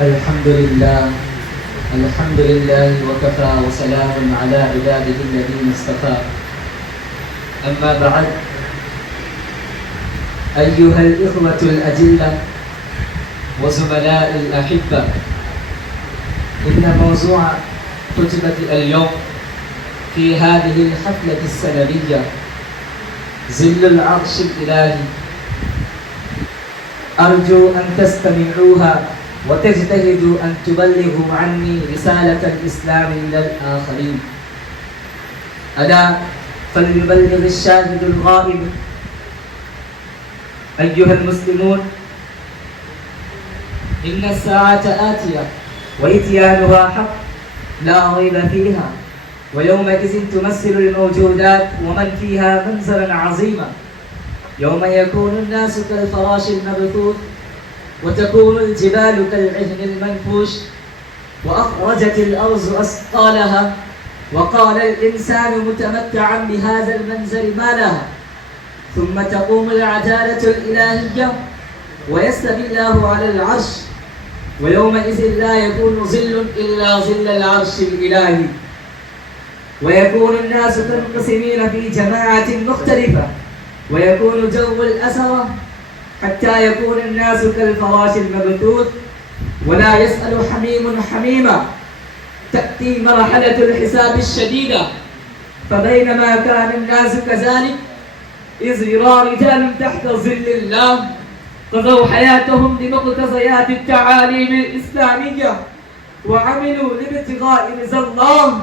الحمد لله الحمد لله وكفى وسلام على عباده الذين اصطفى. أما بعد، أيها الإخوة الأجلة وزملاء الأحبة، إن موضوع خطبة اليوم في هذه الحفلة السنوية ظل العرش الإلهي. أرجو أن تستمعوها وتجتهدوا أن تبلغوا عني رسالة الإسلام إلى الآخرين. ألا فليبلغ الشاهد الغائب. أيها المسلمون، إن الساعة آتية وإتيانها حق لا ريب فيها، ويومئذ تمثل الموجودات ومن فيها منظرا عظيما. يوم يكون الناس كالفراش المبثوث، وتكون الجبال كالعهن المنفوش، وأخرجت الأرض أثقالها، وقال الإنسان متمتعا بهذا المنظر ما لها. ثم تقوم العدالة الإلهية ويستوي الله على العرش، ويومئذ لا يكون ظل إلا ظل العرش الإلهي، ويكون الناس منقسمين في جماعة مختلفة، ويكون جو الأسرة حتى يكون الناس كالفراش المبثوث ولا يسأل حميم حميما. تأتي مرحلة الحساب الشديدة، فبينما كان الناس كذلك إذ يرى رجال تحت ظل الله قضوا حياتهم بمقتضيات التعاليم الإسلامية وعملوا لابتغاء رضا الله.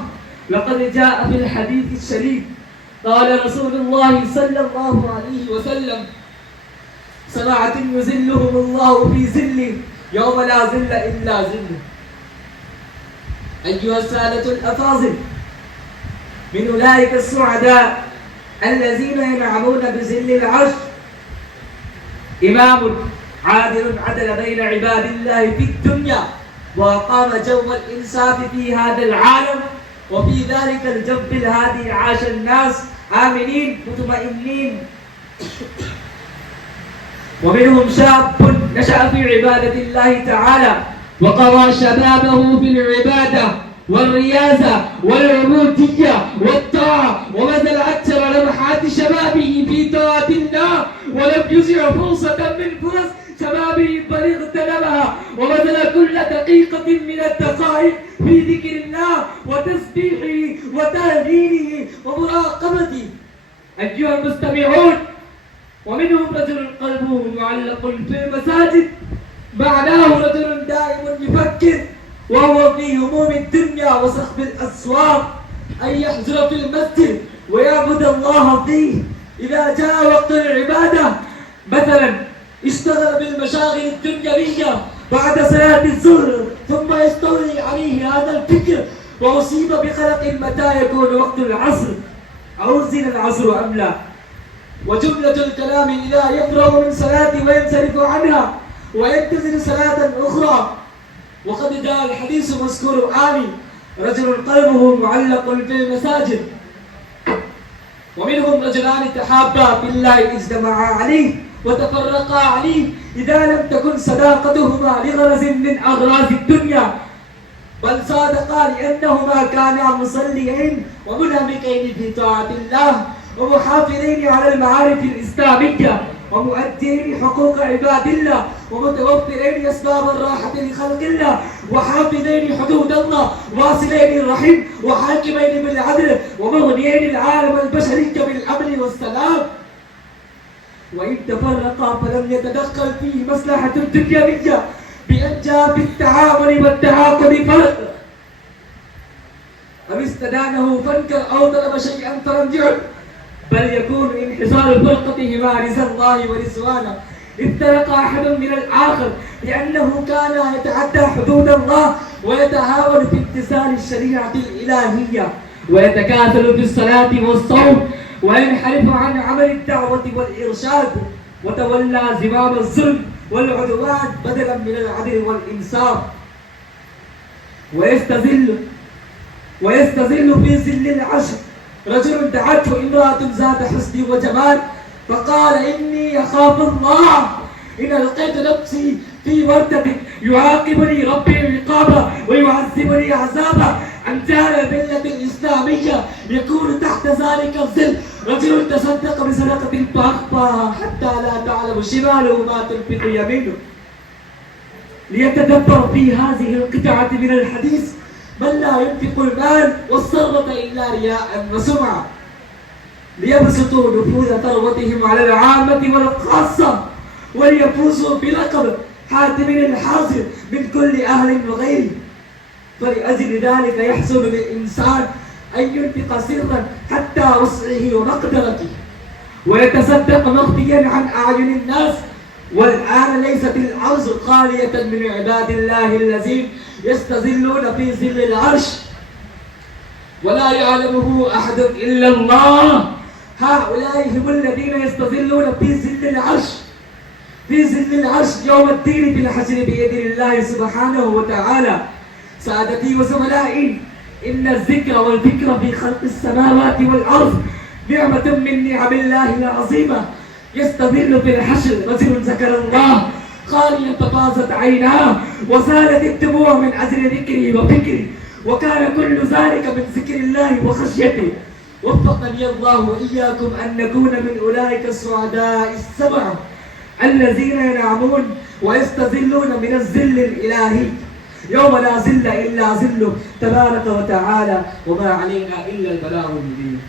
لقد جاء في الحديث الشريف قال رسول الله صلى الله عليه وسلم: 7 يظلهم الله في ظله يوم لا ظل إلا ظله. أيها السادة الأفاضل، من أولئك السعداء الذين ينعمون بظل العرش إمام عادل عدل بين عباد الله في الدنيا، وأقام جو الإنصاف في هذا العالم، وفي ذلك الجو الهادي عاش الناس آمنين مطمئنين. ومنهم شاب نشأ في عبادة الله تعالى وقضى شبابه بالعبادة والرياضة والعبودية والطاعة، وبذل أكثر لمحات شبابه في طاعة الله، ولم يضيع فرصة من فرص شبابه بل اغتنمها، وبذل كل دقيقة من الدقائق في ذكر الله وتسبيحه وتهليله ومراقبته. أيها المستمعون، ومنهم رجل قلبه معلق في المساجد، معناه رجل دائم يفكر وهو في هموم الدنيا وصخب الأسواق أن يحضر في المسجد ويعبد الله فيه. إذا جاء وقت العبادة مثلا اشتغل بالمشاغل الدنيوية بعد صلاة الظهر، ثم يستولي عليه هذا الفكر وأصيب بقلق متى يكون وقت العصر، أوزن العصر أم لا. وجملة الكلام إذا يفرغ من صلاة وينصرف عنها وينتظر صلاة أخرى. وقد جاء الحديث مذكور آني: رجل قلبه معلق في المساجد. ومنهم رجلان تحابا بالله اجتمعا عليه وتفرقا عليه إذا لم تكن صداقتهما لغرض من أغراض الدنيا، بل صادقا لأنهما كانا مصليين ومنهمكين في طاعة الله، ومحافظين على المعارف الإسلامية، ومؤدين حقوق عباد الله، ومتوفرين أسباب الراحة لخلق الله، وحافظين حدود الله، واصلين الرحم، وحاكمين بالعدل، ومغنيين العالم البشري بالأمن والسلام. وإن تفرقا فلم يتدخل فيه مصلحة دنيوية بأن جاء بالتعامل والتعاقد فرق، أو استدانه فانكر أو طلب شيئا فرجعه، بل يكون انحصار فرقتهما رضا الله ورضوانه. افترق أحد من الآخر لأنه كان يتعدى حدود الله ويتهاون في امتثال الشريعة الإلهية، ويتكاسل في الصلاة والصوم، وينحرف عن عمل الدعوة والإرشاد، وتولى زمام الظلم والعدوان بدلا من العدل والإنصاف. ويستظل في ظل العشر رجل دعته امرأة ذات حسن وجمال، فقال: إني أخاف الله إن لقيت نفسي في وردة يعاقبني ربي عقابا ويعذبني عذابا. أمثال الملة الإسلامية يكون تحت ذلك الظل رجل تصدق بصدقة فأخفاها حتى لا تعلم شماله ما تنفق يمينه. ليتدبر في هذه القطعة من الحديث من لا ينفق المال والثروة إلا رياء وسمعة، ليبسطوا نفوذ ثروتهم على العامة والخاصة، وليفوزوا بلقب حاتم الحاضر من كل أهل وغيره. فلأجل ذلك يحسن للإنسان أن ينفق سرا حتى وسعه ومقدرته، ويتصدق مخفيا عن أعين الناس. والآن ليست الأرض خالية من عباد الله الذين يستظلون في ظل العرش ولا يعلمه أحد إلا الله. هؤلاء هم الذين يستظلون في ظل العرش، في ظل العرش يوم الدين في الحشر بإذن الله سبحانه وتعالى. سادتي وزملائي، إن الذكر والفكر في خلق السماوات والأرض نعمة من نعم الله العظيمة. يستظل في الحشر رجل ذكر الله خاليا ففاضت عيناه وسالت الدموع من أجل ذكره وفكره، وكان كل ذلك من ذكر الله وخشيته. وفقني الله وإياكم أن نكون من أولئك السعداء السبعة الذين ينعمون ويستظلون من الظل الإلهي يوم لا ظل إلا ظله تبارك وتعالى، وما علينا إلا البلاغ المبين.